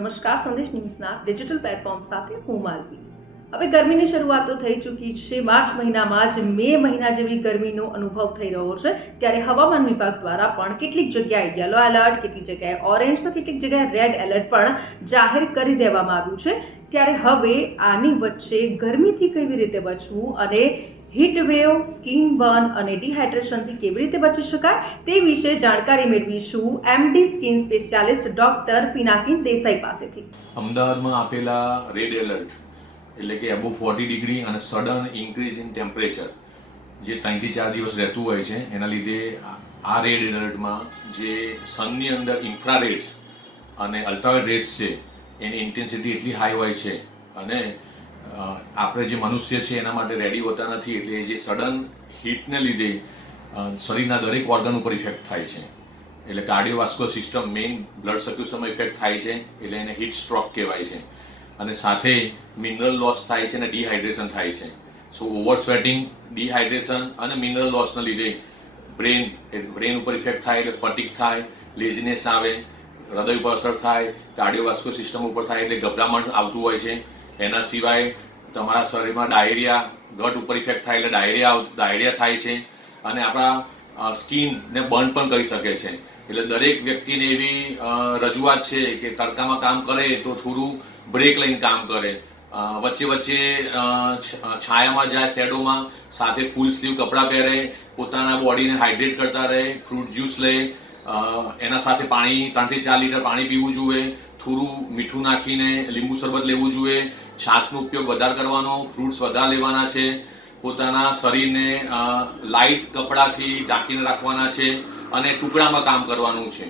નમસ્કાર, સંદેશ ન્યૂઝના digital platform સાથે હું માલવી. હવે ગરમીની શરૂઆત તો થઈ ચૂકી છે. માર્ચ મહિનામાં જ મે મહિના જેવી ગરમીનો અનુભવ થઈ રહ્યો છે. ત્યારે હવામાન વિભાગ દ્વારા પણ કેટલીક જગ્યાએ યલો એલર્ટ, કેટલીક જગ્યાએ ઓરેન્જ તો કેટલીક જગ્યાએ રેડ એલર્ટ પણ જાહેર કરી દેવામાં આવ્યું છે. ત્યારે હવે આની વચ્ચે ગરમીથી કેવી રીતે બચવું અને હીટ વેવ, સ્કિન બર્ન અને ડિહાઇડ્રેશનથી કેવી રીતે બચી શકાય તે વિશે જાણકારી મેળવીશું MD skin specialist doctor Pinakin Desai પાસેથી. અમદાવાદમાં આપેલા રેડ એલર્ટ એટલે કે અબોવ 40 ડિગ્રી અને સડન ઇન્ક્રીઝ ઇન ટેમ્પરેચર જે 3 થી 4 દિવસ રહેતું હોય છે, એના લીધે આ રેડ એલર્ટમાં જે સનની અંદર ઇન્ફ્રારેડ્સ અને અલ્ટ્રાવાયોલેટ રેડ્સ છે એની ઇન્ટેન્સિટી એટલી હાઈ હોય છે અને આપણે જે મનુષ્ય છે એના માટે રેડી હોતા નથી. એટલે જે સડન હીટને લીધે શરીરના દરેક ઓર્ગન ઉપર ઇફેક્ટ થાય છે. એટલે કાર્ડિયોવાસ્ક્યુલર સિસ્ટમ, મેઇન બ્લડ સર્ક્યુલેશનમાં ઇફેક્ટ થાય છે, એટલે એને હીટ સ્ટ્રોક કહેવાય છે. અને સાથે મિનરલ લોસ થાય છે અને ડિહાઇડ્રેશન થાય છે. સો ઓવર સ્વેટિંગ, ડિહાઇડ્રેશન અને મિનરલ લોસના લીધે બ્રેન ઉપર ઇફેક્ટ થાય એટલે ફટીગ થાય, લેઝીનેસ આવે, હૃદય ઉપર અસર થાય, કાર્ડિયોવાસ્ક્યુલર સિસ્ટમ ઉપર થાય એટલે ગભરામણ આવતું હોય છે. એના સિવાય તમારા શરીરમાં ડાયરિયા, ગટ ઉપર ઇફેક્ટ થાય એટલે ડાયરિયા થાય છે અને આપણા સ્કિનને બર્ન પણ કરી શકે છે. એટલે દરેક વ્યક્તિને એવી રજૂઆત છે કે તડકામાં કામ કરે તો થોડું બ્રેક લઈને કામ કરે, વચ્ચે છાયામાં જાય, શેડોમાં, સાથે ફૂલ સ્લીવ કપડાં પહેરે, પોતાના બોડીને હાઇડ્રેટ કરતા રહે, ફ્રૂટ જ્યુસ લે, એના સાથે પાણી 3 થી 4 લીટર પાણી પીવું જોઈએ, થોડું મીઠું નાખીને લીંબુ શરબત લેવું જોઈએ, છાશનો ઉપયોગ વધારે કરવાનો, ફ્રૂટ્સ વધારે લેવાના છે, પોતાના શરીરને લાઇટ કપડાથી ઢાંકીને રાખવાના છે અને ટુકડામાં કામ કરવાનું છે.